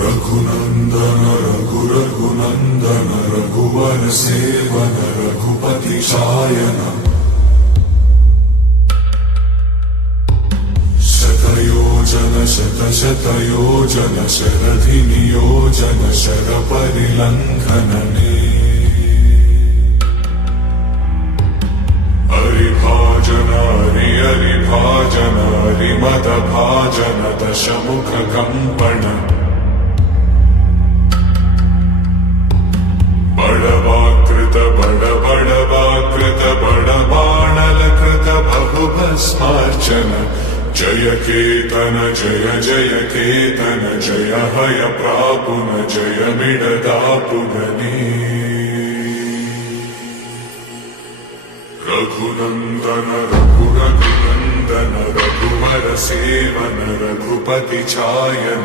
रघुनंदन रघुनंदन रघुवर seven Raghupati Shayan शतयोजन शतशतयोजन शरधि नियोजन sir परिलंघनने हरिभाजन हरिभाजन हरिमद भाजन दशमुख कंपन बड़वाकृत बड़वाकृत बड़बाणलकृत बहुभस्मार्चन जय केतन जय जय केतन जय हय प्रापुन जय मिडदापुगने रघुनंदन रघुनंदन रघुवर सेवन रघुपति चायन।